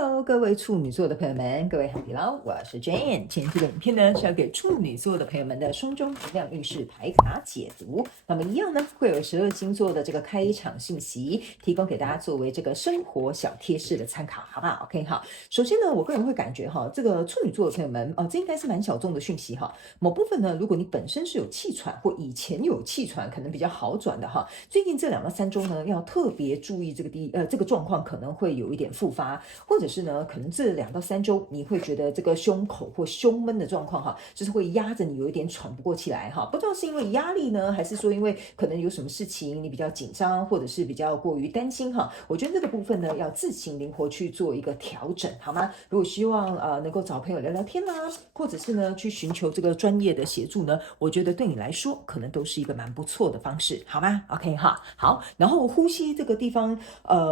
Hello，各位处女座的朋友们，各位海底捞，我是 Jane。今天这个影片呢是要给处女座的朋友们的双周能量运势牌卡解读。那么一样呢，会有12星座的这个开场信息，提供给大家作为这个生活小贴士的参考，好不好 ？OK， 好。首先呢，我个人会感觉哈，这个处女座的朋友们，这应该是蛮小众的讯息哈。某部分呢，如果你本身是有气喘或以前有气喘，可能比较好转的哈，最近这2到3周呢，要特别注意这个状况可能会有一点复发。或者是呢，可能这2到3周你会觉得这个胸口或胸闷的状况哈，就是会压着你有一点喘不过气来哈，不知道是因为压力呢，还是说因为可能有什么事情你比较紧张，或者是比较过于担心哈。我觉得这个部分呢，要自行灵活去做一个调整，好吗？如果希望能够找朋友聊聊天啦，或者是呢去寻求这个专业的协助呢，我觉得对你来说可能都是一个蛮不错的方式，好吗 ？OK 哈，好，然后呼吸这个地方，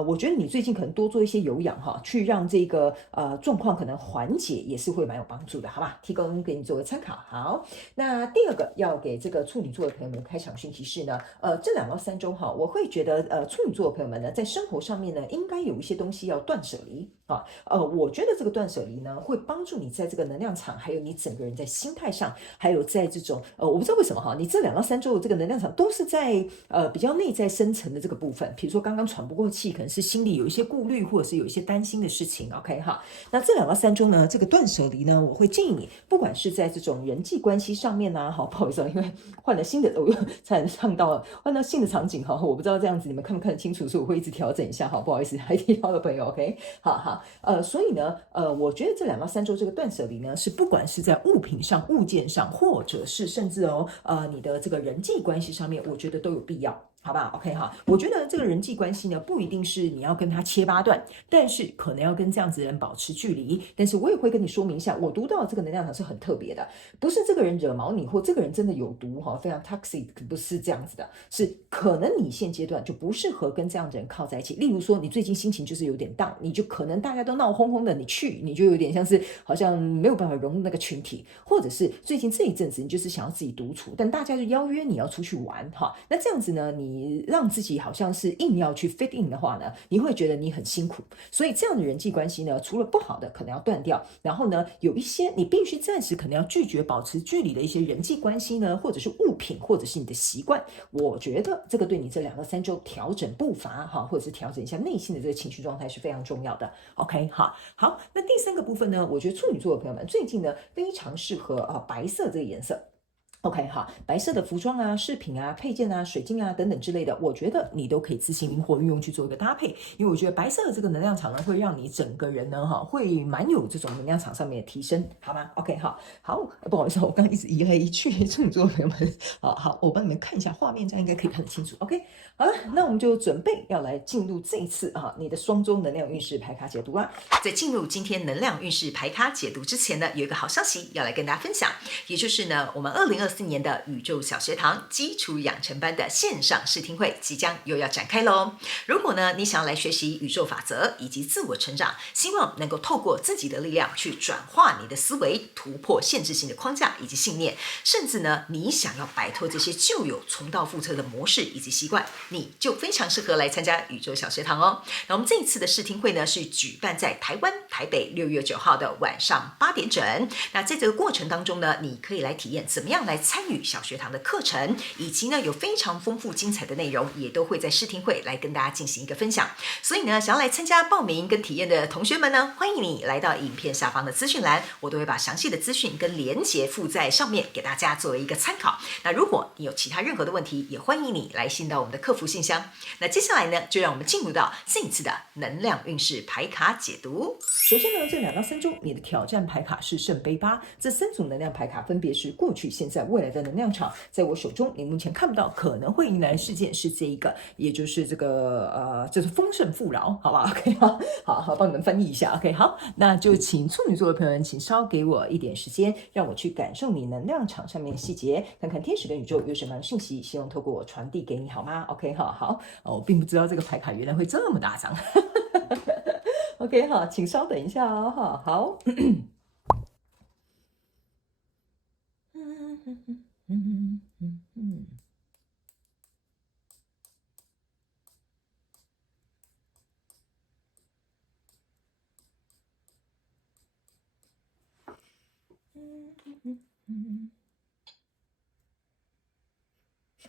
我觉得你最近可能多做一些有氧哈，去让这个状况可能缓解，也是会蛮有帮助的，好吧？提供给你作为参考。好，那第二个要给这个处女座的朋友们开场讯息是呢，这2到3周哈，我会觉得处女座的朋友们呢，在生活上面呢，应该有一些东西要断舍离啊。我觉得这个断舍离呢，会帮助你在这个能量场，还有你整个人在心态上，还有在这种我不知道为什么哈，你这2到3周的这个能量场都是在比较内在深层的这个部分，比如说刚刚喘不过气，可能是心里有一些顾虑，或者是有一些担心的事情。OK 哈，那这2到3周呢，这个断舍离呢，我会建议你，不管是在这种人际关系上面呢，好不好意思因为换了新的，我又差点唱到了，换到新的场景哈，我不知道这样子你们看不看得清楚，所以我会一直调整一下哈，不好意思，海底捞的朋友 OK， 好，所以呢，我觉得这2到3周这个断舍离呢，是不管是在物品上、物件上，或者是甚至你的这个人际关系上面，我觉得都有必要。好不好 ？OK 哈，我觉得这个人际关系呢，不一定是你要跟他切八段，但是可能要跟这样子的人保持距离。但是我也会跟你说明一下，我读到的这个能量场是很特别的，不是这个人惹毛你，或这个人真的有毒哈，非常 toxic，不是这样子的，是可能你现阶段就不适合跟这样的人靠在一起。例如说，你最近心情就是有点 down，你就可能大家都闹哄哄的，你就有点像是好像没有办法融入那个群体，或者是最近这一阵子你就是想要自己独处，但大家就邀约你要出去玩哈，那这样子呢，你让自己好像是硬要去 fit in 的话呢，你会觉得你很辛苦，所以这样的人际关系呢，除了不好的可能要断掉，然后呢，有一些你必须暂时可能要拒绝保持距离的一些人际关系呢，或者是物品，或者是你的习惯，我觉得这个对你这2到3周调整步伐哈，或者是调整一下内心的这个情绪状态是非常重要的。OK 哈，好，那第3个部分呢，我觉得处女座的朋友们最近呢非常适合白色这个颜色。OK 好，白色的服装啊、饰品啊、配件啊、水晶啊等等之类的，我觉得你都可以自行灵活运用去做一个搭配，因为我觉得白色的这个能量场呢，会让你整个人呢会蛮有这种能量场上面的提升，好吗 ？OK 好，不好意思，我刚刚一直移来移去，处女座的朋友们，好，我帮你们看一下画面，这样应该可以看得清楚。OK，好了，那我们就准备要来进入这一次你的双周能量运势牌卡解读啦。在进入今天能量运势牌卡解读之前呢，有一个好消息要来跟大家分享，也就是呢，我们2024年的宇宙小学堂基础养成班的线上试听会即将又要展开喽。如果呢，你想要来学习宇宙法则以及自我成长，希望能够透过自己的力量去转化你的思维，突破限制性的框架以及信念，甚至呢，你想要摆脱这些旧有重蹈覆辙的模式以及习惯，你就非常适合来参加宇宙小学堂哦。那我们这一次的试听会呢，是举办在台湾台北6月9号的晚上8点整。那在这个过程当中呢，你可以来体验怎么样来参与小学堂的课程，以及呢有非常丰富精彩的内容，也都会在试听会来跟大家进行一个分享。所以呢，想要来参加报名跟体验的同学们呢，欢迎你来到影片下方的资讯栏，我都会把详细的资讯跟连结附在上面，给大家作为一个参考。那如果你有其他任何的问题，也欢迎你来信到我们的客服信箱。那接下来呢，就让我们进入到这一次的能量运势牌卡解读。首先呢，这2到3周你的挑战牌卡是圣杯8，这3组能量牌卡分别是过去、现在、未来的能量场。在我手中，你目前看不到可能会迎来的事件是这一个，也就是这个就是丰盛富饶，好吧 ？OK 好，帮你们翻译一下。OK 好，那就请处女座的朋友们，请稍给我一点时间，让我去感受你能量场上面的细节，看看天使跟宇宙有什么样的讯息，希望透过我传递给你，好吗 ？OK 好，我并不知道这个牌卡原来会这么大张。OK 好，请稍等一下哦，好。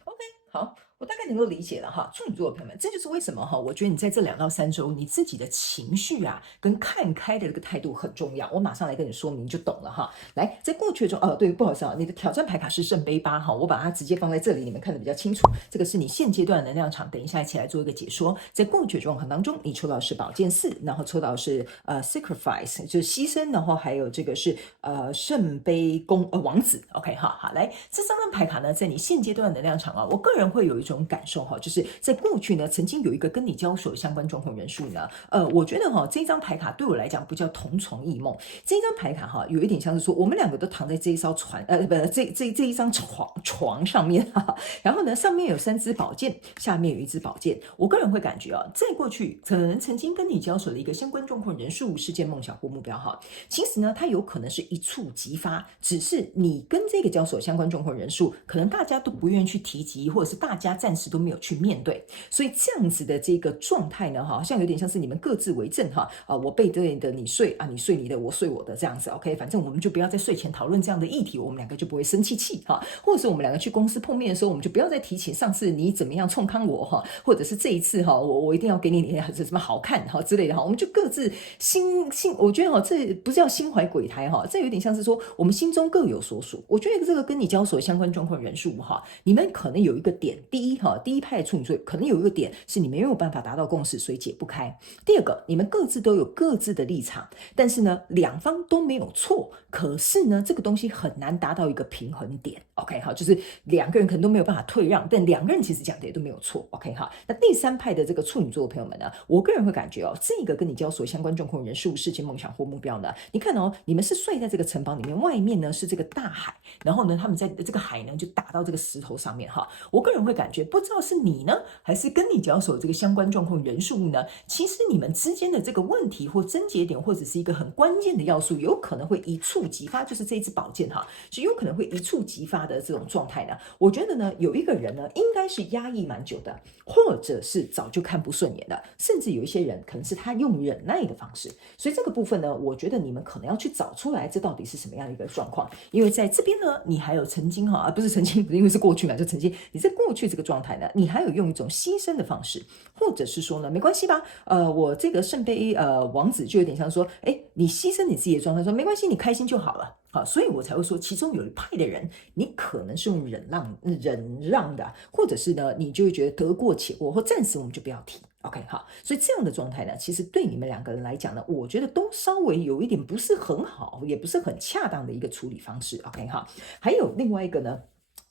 OK，好，我大概能够理解了哈。处女座的朋友们，这就是为什么哈，我觉得你在这2到3周，你自己的情绪啊，跟看开的这个态度很重要。我马上来跟你说明，你就懂了哈。来，在过去中，对，不好意思啊，你的挑战牌卡是圣杯8哈，我把它直接放在这里，你们看得比较清楚。这个是你现阶段的能量场，等一下一起来做一个解说。在过去的状况当中，你抽到的是宝剑4，然后抽到的是sacrifice， 就是牺牲，然后还有这个是圣杯王子。OK 哈，好，来这3张牌卡呢，在你现阶段的能量场啊，我个人会有一种感受哈，就是在过去呢，曾经有一个跟你交手的相关状况人数呢，我觉得哈，这张牌卡对我来讲不叫同床异梦，这张牌卡哈，有一点像是说，我们2个都躺在这一艘船，这一张床上面哈，然后呢，上面有3支宝剑，下面有1支宝剑，我个人会感觉啊，在过去可能曾经跟你交手的一个相关状况人数、事件、梦想或目标哈，其实呢，它有可能是一触即发，只是你跟这个交手相关状况人数，可能大家都不愿意去提及，或者是大家暂时都没有去面对，所以这样子的这个状态呢，好像有点像是你们各自为政哈，我背对的你睡啊，你睡你的，我睡我的这样子 ，OK， 反正我们就不要在睡前讨论这样的议题，我们2个就不会生气哈，或者是我们2个去公司碰面的时候，我们就不要再提起上次你怎么样冲康我哈，或者是这一次哈，我一定要给你什么好看哈之类的哈，我们就各自我觉得哈，这不是叫心怀鬼胎哈，这有点像是说我们心中各有所属。我觉得这个跟你交手相关状况人数哈，你们可能有一个点，第一派的处女座可能有一个点是你们没有办法达到共识，所以解不开。第二个，你们各自都有各自的立场，但是呢，2方都没有错，可是呢，这个东西很难达到一个平衡点。OK 好，就是2个人可能都没有办法退让，但2个人其实讲的也都没有错。OK 好，那第3派的这个处女座的朋友们呢，我个人会感觉哦，这个跟你交手相关状况人数、事情、梦想或目标呢，你看哦，你们是睡在这个城堡里面，外面呢是这个大海，然后呢，他们在这个海呢就打到这个石头上面哈。我个人会感觉，不知道是你呢，还是跟你交手这个相关状况人数呢，其实你们之间的这个问题或症结点，或者是一个很关键的要素，有可能会一触即发，就是这一支宝剑哈，就有可能会一触即发的这种状态呢。我觉得呢，有一个人呢，应该是压抑蛮久的，或者是早就看不顺眼的，甚至有一些人可能是他用忍耐的方式。所以这个部分呢，我觉得你们可能要去找出来，这到底是什么样的一个状况。因为在这边呢，你还有曾经哈，不是曾经，因为是过去嘛，就曾经你在过去这个状态呢，你还有用一种牺牲的方式，或者是说呢，没关系吧，我这个圣杯王子就有点像说，你牺牲你自己的状态，说没关系，你开心就好了。好，所以我才会说，其中有一派的人，你可能是用忍让的，或者是呢，你就会觉得得过且过，或暂时我们就不要提。OK， 好，所以这样的状态呢，其实对你们2个人来讲呢，我觉得都稍微有一点不是很好，也不是很恰当的一个处理方式。OK， 好，还有另外一个呢。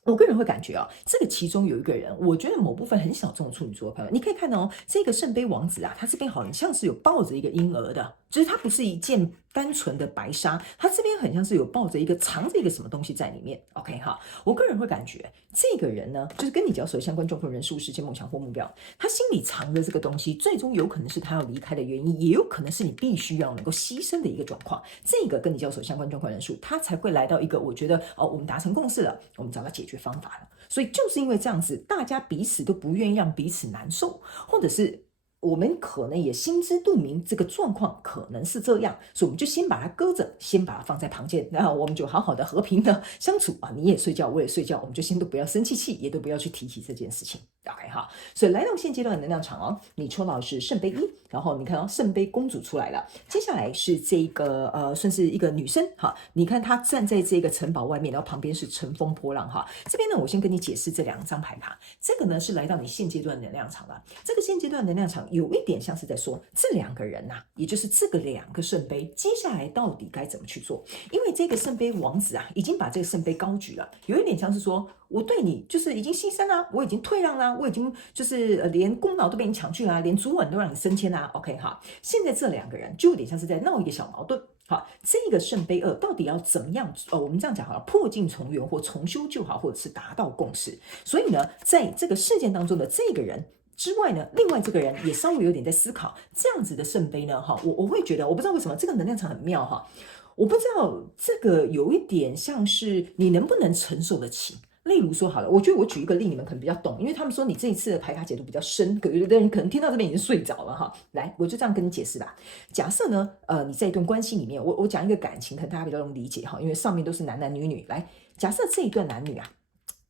我个人会感觉这个其中有一个人，我觉得某部分很小众的处女座的朋友，你可以看到这个圣杯王子啊，他这边好像是有抱着一个婴儿的，就是他不是一件单纯的白纱，他这边很像是有抱着一个藏着一个什么东西在里面。OK 哈，我个人会感觉这个人呢，就是跟你交手相关状况人数、事件、梦想或目标，他心里藏着这个东西，最终有可能是他要离开的原因，也有可能是你必须要能够牺牲的一个状况。这个跟你交手相关状况人数，他才会来到一个我觉得我们达成共识了，我们找到解决方法了。所以就是因为这样子，大家彼此都不愿意让彼此难受，或者是我们可能也心知肚明这个状况可能是这样，所以我们就先把它搁着，先把它放在旁边，然后我们就好好的和平的相处啊，你也睡觉，我也睡觉，我们就先都不要生气，也都不要去提起这件事情。OK 哈，所以来到现阶段的能量场你抽到的是圣杯1，然后你看圣杯公主出来了，接下来是这个算是一个女生哈，你看她站在这个城堡外面，然后旁边是乘风破浪哈。这边呢，我先跟你解释这2张牌卡，这个呢是来到你现阶段的能量场了，这个现阶段的能量场有一点像是在说这2个人也就是这个2个圣杯，接下来到底该怎么去做？因为这个圣杯王子已经把这个圣杯高举了，有一点像是说，我对你就是已经牺牲啦，我已经退让啦，我已经就是连功劳都被你抢去啦，连主管都让你升迁啦。OK 哈，现在这2个人就有点像是在闹一个小矛盾。好，这个圣杯2到底要怎么样？我们这样讲好了，破镜重圆或重修旧好，或者是达到共识。所以呢，在这个事件当中的这个人之外呢，另外这个人也稍微有点在思考，这样子的圣杯呢，我会觉得，我不知道为什么这个能量场很妙我不知道这个有一点像是你能不能承受得起。例如说好了，我觉得我举一个例，你们可能比较懂，因为他们说你这一次的牌卡解读比较深，有的人可能听到这边已经睡着了哈。来，我就这样跟你解释吧。假设呢，你在一段关系里面，我讲一个感情，可能大家比较容易理解哈，因为上面都是男男女女。来，假设这一段男女啊。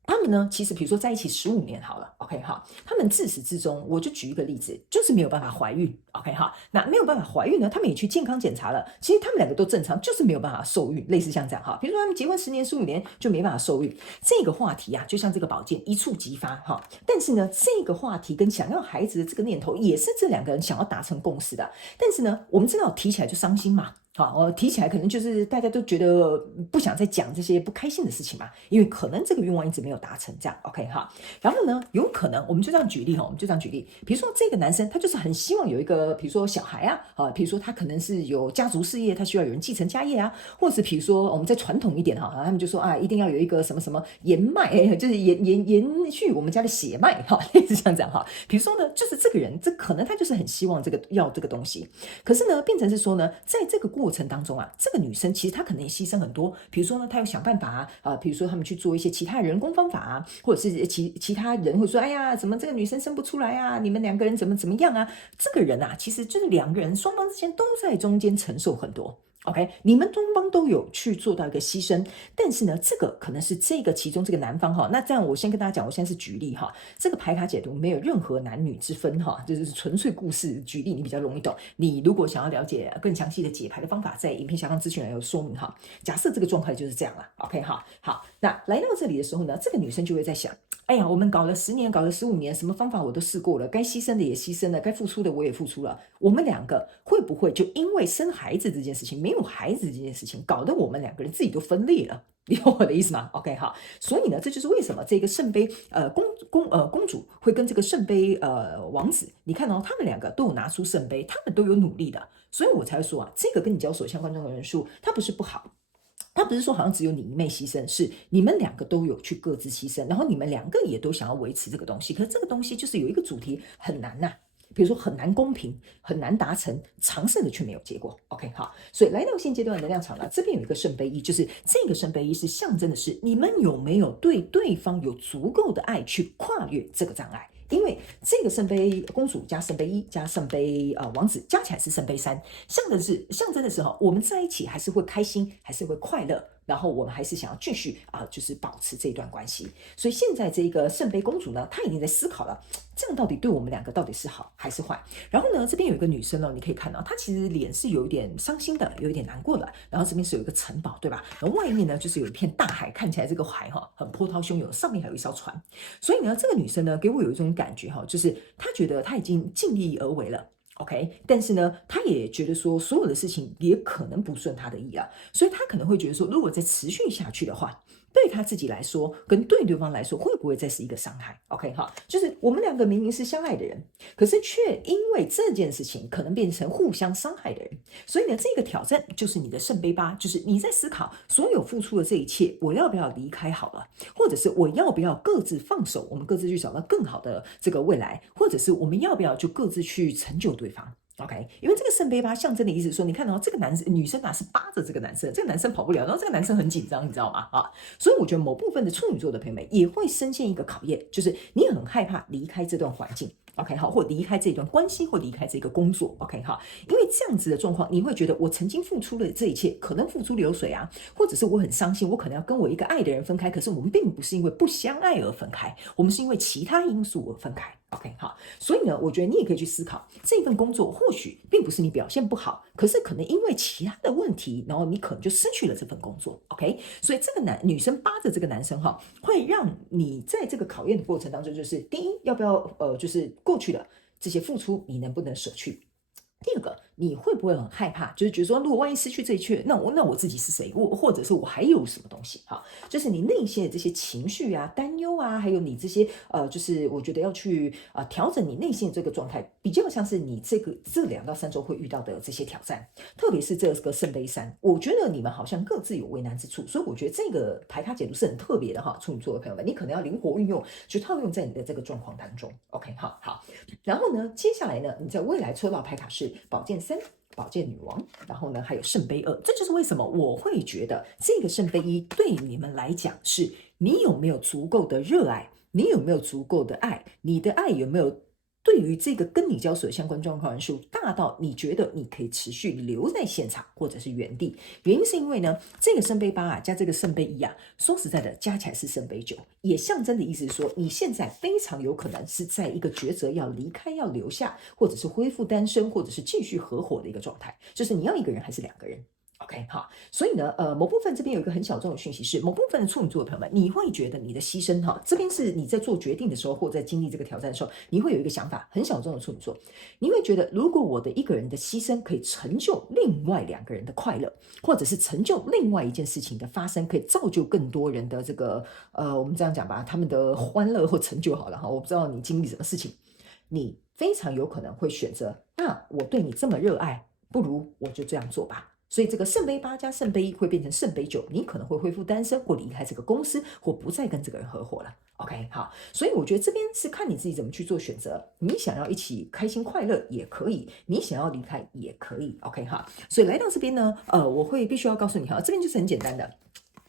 他们呢，其实比如说在一起15年好了 ，OK 哈，他们自始至终，我就举一个例子，就是没有办法怀孕 ，OK 哈，那没有办法怀孕呢，他们也去健康检查了，其实他们两个都正常，就是没有办法受孕，类似像这样哈，比如说他们结婚10年、15年就没办法受孕，这个话题啊，就像这个宝剑一触即发哈，但是呢，这个话题跟想要孩子的这个念头，也是这两个人想要达成共识的，但是呢，我们知道提起来就伤心嘛。好，提起来可能就是大家都觉得不想再讲这些不开心的事情嘛，因为可能这个愿望一直没有达成，这样 OK 哈。然后呢，有可能我们就这样举例哈，我们就这样举例，比如说这个男生他就是很希望有一个，比如说小孩啊，比如说他可能是有家族事业，他需要有人继承家业啊，或者是比如说我们再传统一点哈，他们就说啊，一定要有一个什么什么延脉，就是延续我们家的血脉哈，类似像这样哈。比如说呢，就是这个人，这可能他就是很希望要这个东西，可是呢，变成是说呢，在这个过程当中啊，这个女生其实她可能也牺牲很多，比如说呢，她要想办法比如说他们去做一些其他人工方法啊，或者是其他人会说，哎呀，怎么这个女生生不出来啊？你们两个人怎么样啊？这个人啊，其实就是两个人双方之间都在中间承受很多。OK， 你们双方都有去做到一个牺牲，但是呢，这个可能是这个其中这个男方哈。那这样我先跟大家讲，我现在是举例哈，这个牌卡解读没有任何男女之分哈，就是纯粹故事举例，你比较容易懂。你如果想要了解更详细的解牌的方法，在影片下方资讯栏有说明哈。假设这个状态就是这样了 ，OK 哈，好，那来到这里的时候呢，这个女生就会在想，哎呀，我们搞了10年，搞了15年，什么方法我都试过了，该牺牲的也牺牲了，该付出的我也付出了，我们两个会不会就因为生孩子这件事情，没有孩子这件事情，搞得我们两个人自己都分裂了？你懂我的意思吗 ？OK 好，所以呢，这就是为什么这个圣杯公主会跟这个圣杯王子，你看哦，他们两个都有拿出圣杯，他们都有努力的，所以我才会说啊，这个跟你交手相关的人数，它不是不好。他不是说好像只有你一妹牺牲，是你们两个都有去各自牺牲，然后你们两个也都想要维持这个东西，可是这个东西就是有一个主题很难呐、比如说很难公平，很难达成，尝试了却没有结果。OK， 好，所以来到现阶段的能量场呢，这边有一个圣杯一，就是这个圣杯一是象征的是你们有没有对对方有足够的爱去跨越这个障碍。因为这个圣杯公主加圣杯一加圣杯王子加起来是圣杯3，象征的是哈，我们在一起还是会开心，还是会快乐，然后我们还是想要继续就是保持这段关系。所以现在这个圣杯公主呢，她已经在思考了，这样到底对我们两个到底是好还是坏？然后呢，这边有一个女生呢，你可以看到她其实脸是有一点伤心的，有一点难过的。然后这边是有一个城堡，对吧？然后外面呢就是有一片大海，看起来这个海很波涛汹涌，上面还有一艘船。所以呢，这个女生呢给我有一种感觉就是她觉得她已经尽力而为了。OK， 但是呢，她也觉得说，所有的事情也可能不顺她的意啊，所以她可能会觉得说，如果再持续下去的话，对她自己来说，跟对对方来说，会不会再是一个伤害 ？OK 哈，就是我们两个明明是相爱的人，可是却因为这件事情可能变成互相伤害的人，所以呢，这个挑战就是你的圣杯8，就是你在思考所有付出的这一切，我要不要离开好了，或者是我要不要各自放手，我们各自去找到更好的这个未来，或者是我们要不要就各自去成就对方。OK， 因为这个圣杯8象征的意思是说，你看到这个女生是扒着这个男生，这个男生跑不了，然后这个男生很紧张，你知道吗？所以我觉得某部分的处女座的朋友们也会深陷一个考验，就是你很害怕离开这段环境。OK 好，或离开这段关系，或离开这个工作 OK 好，因为这样子的状况，你会觉得我曾经付出了这一切，可能付诸流水啊，或者是我很伤心，我可能要跟我一个爱的人分开，可是我们并不是因为不相爱而分开，我们是因为其他因素而分开。OK 好，所以呢，我觉得你也可以去思考，这份工作或许并不是你表现不好，可是可能因为其他的问题，然后你可能就失去了这份工作。OK， 所以这个女生扒着这个男生会让你在这个考验的过程当中，就是第一，要不要就是过去的这些付出，你能不能舍去？第二个，你会不会很害怕？就是觉得说，如果万一失去这一切，那我自己是谁？或者是我还有什么东西？就是你内心的这些情绪啊、担忧啊，还有你这些就是我觉得要去调整你内心的这个状态，比较像是你这2到3周会遇到的这些挑战，特别是这个圣杯3，我觉得你们好像各自有为难之处，所以我觉得这个牌卡解读是很特别的处女座的朋友们，你可能要灵活运用，去套用在你的这个状况当中。OK， 好，然后呢，接下来呢，你在未来抽到牌卡是宝剑3。宝剑女王，然后呢，还有圣杯2，这就是为什么我会觉得这个圣杯1对你们来讲是你有没有足够的热爱？你有没有足够的爱？你的爱有没有对于这个跟你交手的相关状况人数大到你觉得你可以持续留在现场或者是原地？原因是因为呢，这个圣杯8啊加这个圣杯1啊，说实在的加起来是圣杯9，也象征的意思是说，你现在非常有可能是在一个抉择要离开、要留下，或者是恢复单身，或者是继续合伙的一个状态，就是你要一个人还是2个人。OK， 好，所以呢，某部分这边有一个很小众的讯息是，某部分的处女座的朋友们，你会觉得你的牺牲哈，这边是你在做决定的时候，或在经历这个挑战的时候，你会有一个想法，很小众的处女座，你会觉得，如果我的一个人的牺牲可以成就另外2个人的快乐，或者是成就另外一件事情的发生，可以造就更多人的这个我们这样讲吧，他们的欢乐或成就好了哈，我不知道你经历什么事情，你非常有可能会选择，那我对你这么热爱，不如我就这样做吧。所以这个圣杯8加圣杯1会变成圣杯9，你可能会恢复单身，或离开这个公司，或不再跟这个人合伙了。OK， 好，所以我觉得这边是看你自己怎么去做选择。你想要一起开心快乐也可以，你想要离开也可以。OK， 哈，所以来到这边呢，我会必须要告诉你哈，这边就是很简单的。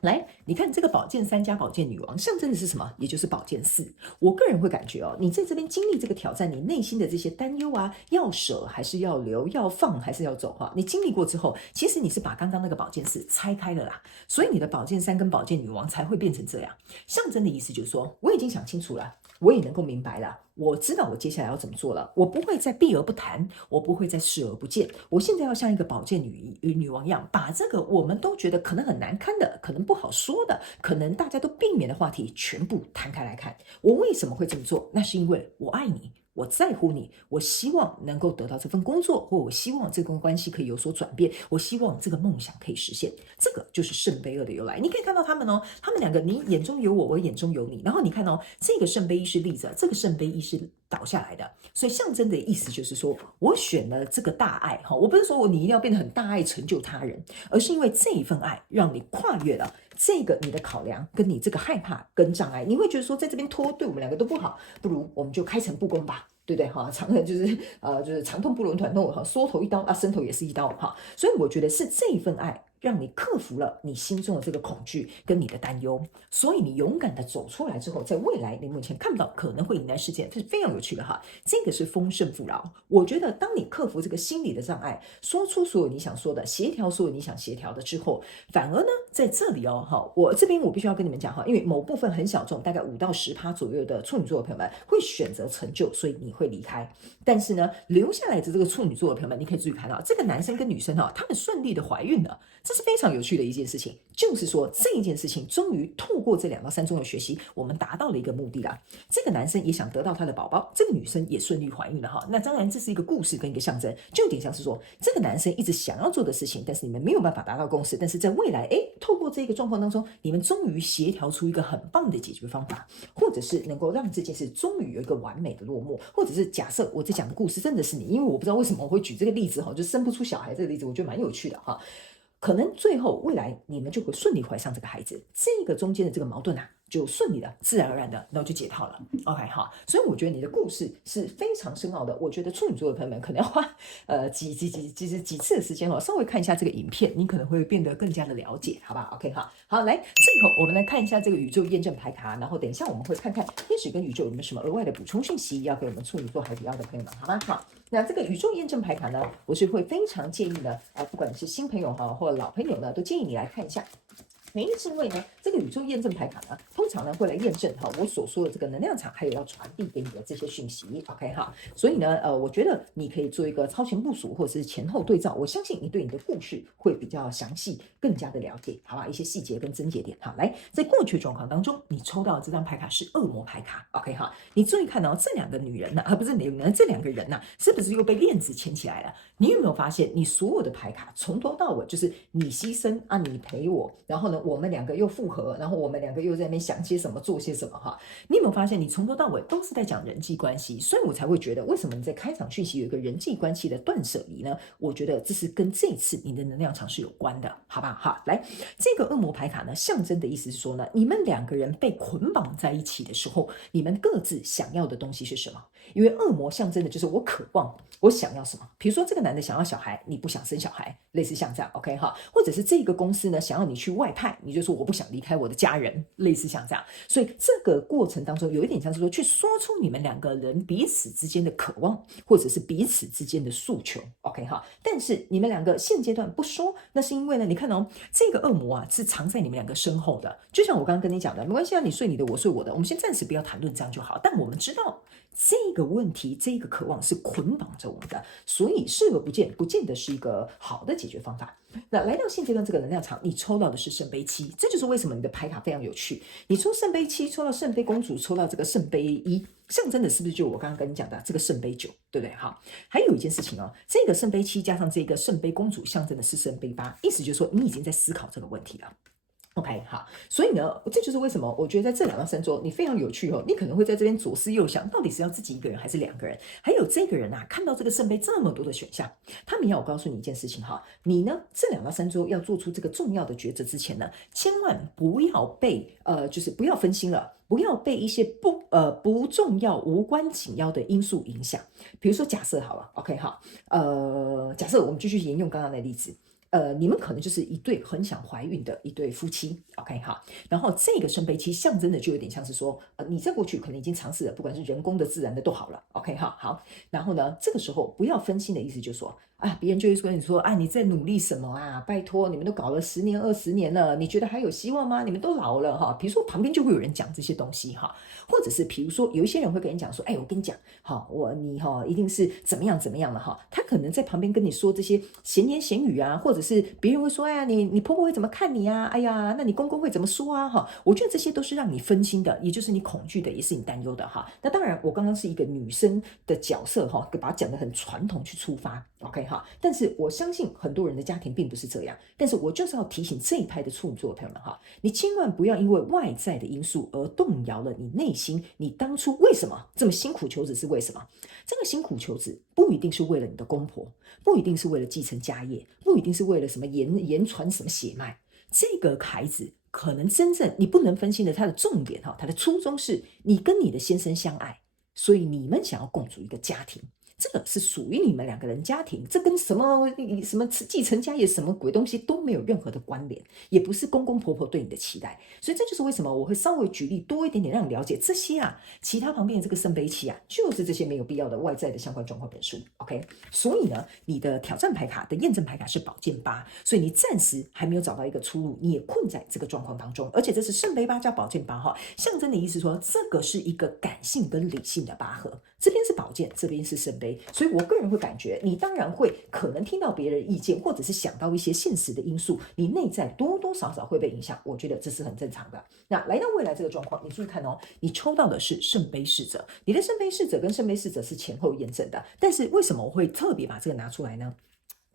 来，你看这个宝剑3加宝剑女王象征的是什么？也就是宝剑4。我个人会感觉哦，你在这边经历这个挑战，你内心的这些担忧啊，要舍还是要留，要放还是要走哈？你经历过之后，其实你是把刚刚那个宝剑4拆开了啦，所以你的宝剑3跟宝剑女王才会变成这样。象征的意思就是说，我已经想清楚了，我也能够明白了。我知道我接下来要怎么做了，我不会再避而不谈，我不会再视而不见。我现在要像一个宝剑女王一样，把这个我们都觉得可能很难堪的、可能不好说的、可能大家都避免的话题，全部摊开来看。我为什么会这么做？那是因为我爱你。我在乎你，我希望能够得到这份工作，或我希望这段关系可以有所转变，我希望这个梦想可以实现。这个就是圣杯2的由来。你可以看到他们哦，他们2个，你眼中有我，我眼中有你。然后你看哦，这个圣杯1是立着，这个圣杯1是倒下来的，所以象征的意思就是说，我选了这个大爱哈，我不是说你一定要变得很大爱成就他人，而是因为这一份爱让你跨越了这个你的考量跟你这个害怕跟障碍，你会觉得说在这边拖对我们2个都不好，不如我们就开诚布公吧。对不对哈？就是长痛不如短痛哈，缩头一刀啊，伸头也是一刀哈。所以我觉得是这一份爱让你克服了你心中的这个恐惧跟你的担忧，所以你勇敢的走出来之后，在未来你目前看不到可能会迎来事件，这是非常有趣的哈。这个是丰盛富饶。我觉得当你克服这个心理的障碍，说出所有你想说的，协调所有你想协调的之后，反而呢在这里哦哈，我这边我必须要跟你们讲哈，因为某部分很小众，大概5到10%左右的处女座的朋友们会选择成就，所以你会离开。但是呢，留下来的这个处女座的朋友们，你可以注意看到，这个男生跟女生哈，他们顺利的怀孕了。这是非常有趣的一件事情，就是说这一件事情终于透过这2到3周的学习，我们达到了一个目的啦。这个男生也想得到他的宝宝，这个女生也顺利怀孕了哈。那当然这是一个故事跟一个象征，就有点像是说这个男生一直想要做的事情，但是你们没有办法达到共识，但是在未来，透过这个状况当中，你们终于协调出一个很棒的解决方法，或者是能够让这件事终于有一个完美的落幕，或者是假设我在讲的故事真的是你，因为我不知道为什么我会举这个例子哈，就生不出小孩这个例子，我觉得蛮有趣的哈。可能最后未来你们就会顺利怀上这个孩子，这个中间的这个矛盾啊，就顺利的、自然而然的，然后就解套了。OK， 好，所以我觉得你的故事是非常深奥的。我觉得处女座的朋友们可能要花几次的时间哦，稍微看一下这个影片，你可能会变得更加的了解，好吧 ？OK， 好，来，最后我们来看一下这个宇宙验证牌卡，然后等一下我们会看看天使跟宇宙有没有什么额外的补充讯息要给我们处女座海底捞的朋友们，好吗？好。那这个宇宙验证牌卡呢，我是会非常建议呢，不管是新朋友哈或者老朋友呢，都建议你来看一下。原因是因为呢，这个宇宙验证牌卡呢，通常呢会来验证哈我所说的这个能量场，还有要传递给你的这些讯息。OK 哈，所以呢，我觉得你可以做一个超前部署，或者是前后对照。我相信你对你的故事会比较详细，更加的了解，好吧？一些细节跟症结点。好，来，在过去状况当中，你抽到的这张牌卡是恶魔牌卡。OK 哈，你注意看哦，这2个女人呢，不是女人，这2个人呢，是不是又被链子牵起来了？你有没有发现，你所有的牌卡从头到尾就是你牺牲啊，你陪我，然后呢，我们2个又复合，然后我们2个又在那边想些什么，做些什么哈？你有没有发现，你从头到尾都是在讲人际关系？所以我才会觉得，为什么你在开场讯息有一个人际关系的断舍离呢？我觉得这是跟这次你的能量场是有关的，好吧？好，来，这个恶魔牌卡呢，象征的意思是说呢，你们2个人被捆绑在一起的时候，你们各自想要的东西是什么？因为恶魔象征的就是我渴望，我想要什么？比如说这个男的想要小孩，你不想生小孩，类似像这样 ，OK 哈？或者是这个公司呢想要你去外派。开，你就说我不想离开我的家人，类似像这样。所以这个过程当中有一点像是说去说出你们两个人彼此之间的渴望，或者是彼此之间的诉求 OK 哈。但是你们两个现阶段不说，那是因为呢，你看哦，这个恶魔啊是藏在你们两个身后的，就像我刚刚跟你讲的，没关系啊，你睡你的，我睡我的，我们先暂时不要谈论这样就好。但我们知道这个问题，这个渴望是捆绑着我们的，所以视而不见，不见得是一个好的解决方法。那来到现阶段这个能量场，你抽到的是圣杯七，这就是为什么你的牌卡非常有趣。你抽圣杯七，抽到圣杯公主，抽到这个圣杯一，象征的是不是就我刚刚跟你讲的这个圣杯九，对不对？好，还有一件事情哦，这个圣杯七加上这个圣杯公主，象征的是圣杯八，意思就是说你已经在思考这个问题了。OK， 好，所以呢，这就是为什么我觉得在这2到3周你非常有趣哦。你可能会在这边左思右想，到底是要自己一个人还是2个人？还有这个人啊，看到这个圣杯这么多的选项，他们要我告诉你一件事情哈，你呢这2到3周要做出这个重要的抉择之前呢，千万不要被就是不要分心了。不要被一些不重要、无关紧要的因素影响。比如说，假设好了 ，OK 好，假设我们继续沿用刚刚的例子。你们可能就是一对很想怀孕的一对夫妻 ，OK 好，然后这个圣杯七象征的就有点像是说，你在过去可能已经尝试了，不管是人工的、自然的都好了 ，OK 好，然后呢，这个时候不要分心的意思就是说，啊，别人就会跟你说，啊，你在努力什么啊？拜托，你们都搞了10年、20年了，你觉得还有希望吗？你们都老了哈。比如说旁边就会有人讲这些东西哈，或者是比如说有一些人会跟你讲说，哎，我跟你讲，好，你一定是怎么样怎么样了哈。他可能在旁边跟你说这些闲言闲语啊，或者是别人会说，哎呀，你婆婆会怎么看你啊？哎呀，那你公公会怎么说啊？哈，我觉得这些都是让你分心的，也就是你恐惧的，也是你担忧的哈。那当然，我刚刚是一个女生的角色哈，把它讲得很传统去出发 ，OK 哈。但是我相信很多人的家庭并不是这样，但是我就是要提醒这一派的处女座的朋友们哈，你千万不要因为外在的因素而动摇了你内心，你当初为什么这么辛苦求子是为什么？这个辛苦求子不一定是为了你的公婆，不一定是为了继承家业，不一定是为了什么言传什么血脉，这个孩子可能真正你不能分心的，他的重点哈，他的初衷是你跟你的先生相爱，所以你们想要共组一个家庭。这个是属于你们2个人家庭，这跟什么继承家业什么鬼东西都没有任何的关联，也不是公公婆婆对你的期待，所以这就是为什么我会稍微举例多一点点，让你了解这些啊。其他旁边的这个圣杯七啊，就是这些没有必要的外在的相关状况本数。OK， 所以呢，你的挑战牌卡的验证牌卡是宝剑8，所以你暂时还没有找到一个出路，你也困在这个状况当中，而且这是圣杯8加宝剑8哈，象征的意思说这个是一个感性跟理性的拔河，这边是宝剑，这边是圣杯。所以我个人会感觉，你当然会可能听到别人意见，或者是想到一些现实的因素，你内在多多少少会被影响，我觉得这是很正常的。那来到未来这个状况，你注意看哦，你抽到的是圣杯侍者，你的圣杯侍者跟圣杯侍者是前后验证的，但是为什么我会特别把这个拿出来呢？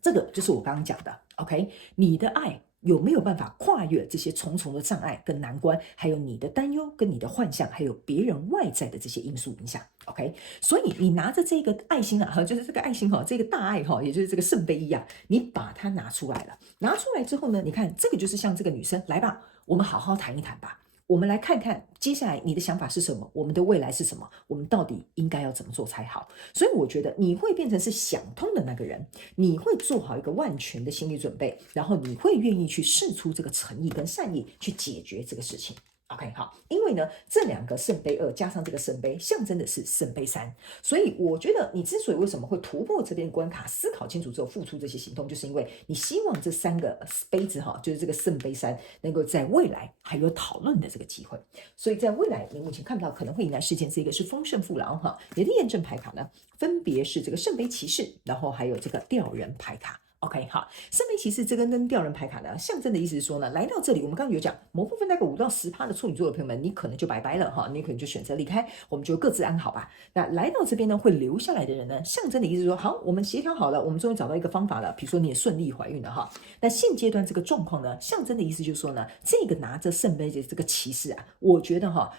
这个就是我刚刚讲的 ，OK， 你的爱有没有办法跨越这些重重的障碍跟难关，还有你的担忧跟你的幻象，还有别人外在的这些因素影响 ，OK？ 所以你拿着这个爱心啊，就是这个爱心哈，这个大爱哈，也就是这个圣杯一啊，你把它拿出来了。拿出来之后呢，你看这个就是像这个女生，来吧，我们好好谈一谈吧。我们来看看接下来你的想法是什么，我们的未来是什么，我们到底应该要怎么做才好。所以我觉得你会变成是想通的那个人，你会做好一个万全的心理准备，然后你会愿意去释出这个诚意跟善意去解决这个事情。OK， 好，因为呢，这2个圣杯2加上这个圣杯，象征的是圣杯3，所以我觉得你之所以为什么会突破这边关卡，思考清楚之后付出这些行动，就是因为你希望这3个杯子哈，就是这个圣杯3能够在未来还有讨论的这个机会，所以在未来你目前看到可能会迎来事件，这个是丰盛富饶哈，你的验证牌卡呢，分别是这个圣杯骑士，然后还有这个吊人牌卡。OK， 好，圣杯骑士这个跟吊人牌卡呢，象征的意思是说呢，来到这里，我们刚刚有讲，某部分大概5到10%的处女座的朋友们，你可能就拜拜了哈，你可能就选择离开，我们就各自安好吧。那来到这边呢，会留下来的人呢，象征的意思是说，好，我们协调好了，我们终于找到一个方法了，比如说你也顺利怀孕了哈。那现阶段这个状况呢，象征的意思就是说呢，这个拿着圣杯的这个骑士啊，我觉得哈，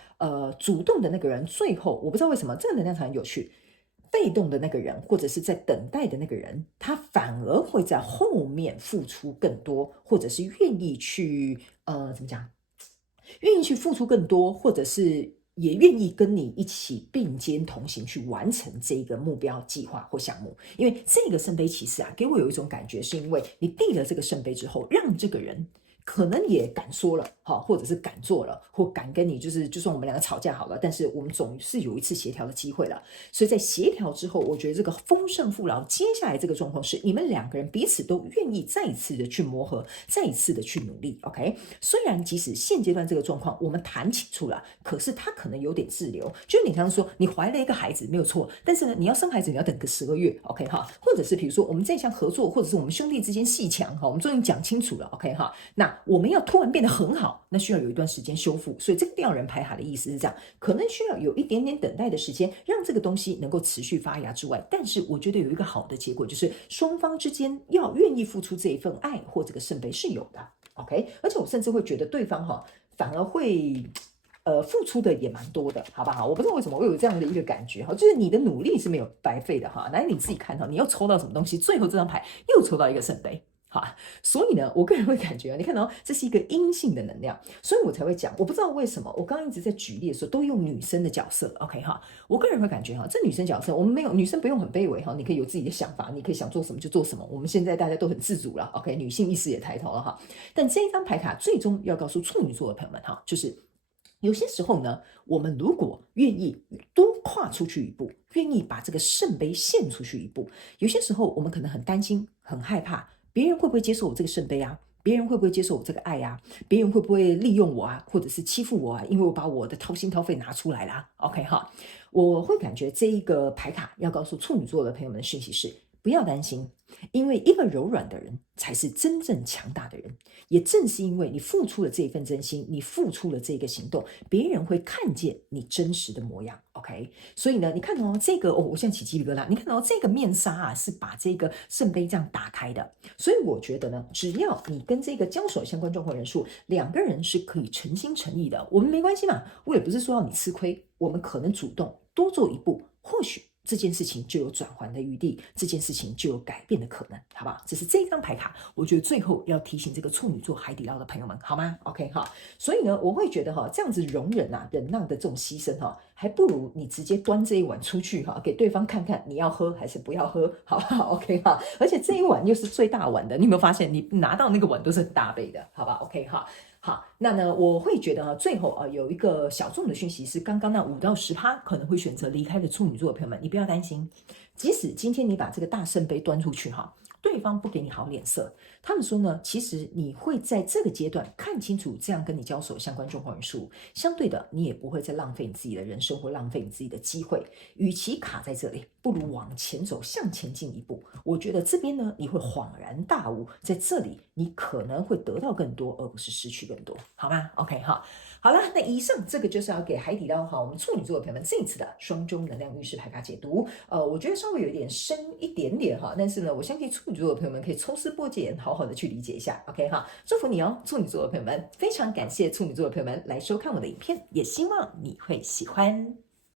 主动的那个人最后，我不知道为什么这个能量场很有趣。被动的那个人，或者是在等待的那个人，他反而会在后面付出更多，或者是愿意去怎么讲？愿意去付出更多，或者是也愿意跟你一起并肩同行去完成这个目标计划或项目。因为这个圣杯骑士啊，给我有一种感觉，是因为你递了这个圣杯之后，让这个人可能也敢说了，或者是敢做了，或敢跟你就算我们两个吵架好了，但是我们总是有一次协调的机会了。所以在协调之后，我觉得这个丰盛富饶，接下来这个状况是你们两个人彼此都愿意再一次的去磨合，再一次的去努力。OK， 虽然即使现阶段这个状况我们谈清楚了，可是他可能有点滞留。就是你刚刚说你怀了一个孩子没有错，但是呢，你要生孩子你要等个12个月。OK 哈，或者是比如说我们这项合作，或者是我们兄弟之间戏强哈，我们终于讲清楚了。OK 哈，那我们要突然变得很好，那需要有一段时间修复。所以这个调人牌卡的意思是这样，可能需要有一点点等待的时间，让这个东西能够持续发芽之外，但是我觉得有一个好的结果，就是双方之间要愿意付出这一份爱或这个圣杯是有的。OK， 而且我甚至会觉得对方反而会付出的也蛮多的，好不好？我不知道为什么我有这样的一个感觉哈，就是你的努力是没有白费的哈。来你自己看哈，你又抽到什么东西？最后这张牌又抽到一个圣杯。好，所以呢，我个人会感觉你看到这是一个阴性的能量，所以我才会讲，我不知道为什么，我刚刚一直在举例的时候都用女生的角色 ，OK 哈，我个人会感觉哈，这女生角色我们没有，女生不用很卑微哈，你可以有自己的想法，你可以想做什么就做什么，我们现在大家都很自主了 ，OK， 女性意识也抬头了哈，但这一张牌卡最终要告诉处女座的朋友们哈，就是有些时候呢，我们如果愿意多跨出去一步，愿意把这个圣杯献出去一步，有些时候我们可能很担心、很害怕，别人会不会接受我这个圣杯啊？别人会不会接受我这个爱啊？别人会不会利用我啊？或者是欺负我啊？因为我把我的掏心掏肺拿出来啦。OK 哈，我会感觉这一个牌卡要告诉处女座的朋友们的讯息是：不要担心，因为一个柔软的人才是真正强大的人。也正是因为你付出了这份真心，你付出了这个行动，别人会看见你真实的模样。OK， 所以呢，你看哦，这个我现在起鸡皮疙瘩。你看到这个面纱啊，是把这个圣杯这样打开的。所以我觉得呢，只要你跟这个交手相关状况人数两个人是可以诚心诚意的，我们没关系嘛。我也不是说要你吃亏，我们可能主动多做一步，或许这件事情就有转圜的余地，这件事情就有改变的可能，好不好？这是这张牌卡，我觉得最后要提醒这个处女座海底捞的朋友们，好吗 ？OK 哈，所以呢，我会觉得这样子容忍忍让的这种牺牲还不如你直接端这一碗出去给对方看看你要喝还是不要喝，好不好 ？OK 哈，而且这一碗又是最大碗的，你有没有发现你拿到那个碗都是很大杯的，好吧 ？OK 哈。好，那呢，我会觉得最后有一个小众的讯息是，刚刚那5到10%可能会选择离开的处女座的朋友们，你不要担心，即使今天你把这个大圣杯端出去对方不给你好脸色，他们说呢，其实你会在这个阶段看清楚这样跟你交手相关状况人数，相对的，你也不会再浪费你自己的人生或浪费你自己的机会。与其卡在这里，不如往前走，向前进一步。我觉得这边呢，你会恍然大悟，在这里你可能会得到更多，而不是失去更多，好吗 ？OK 哈。好了，那以上这个就是要给海底捞我们处女座的朋友们这一次的双周能量运势牌卡解读。我觉得稍微有点深一点点但是呢，我相信处女座的朋友们可以抽丝剥茧，好好的去理解一下。OK 哈，祝福你哦，处女座的朋友们，非常感谢处女座的朋友们来收看我的影片，也希望你会喜欢。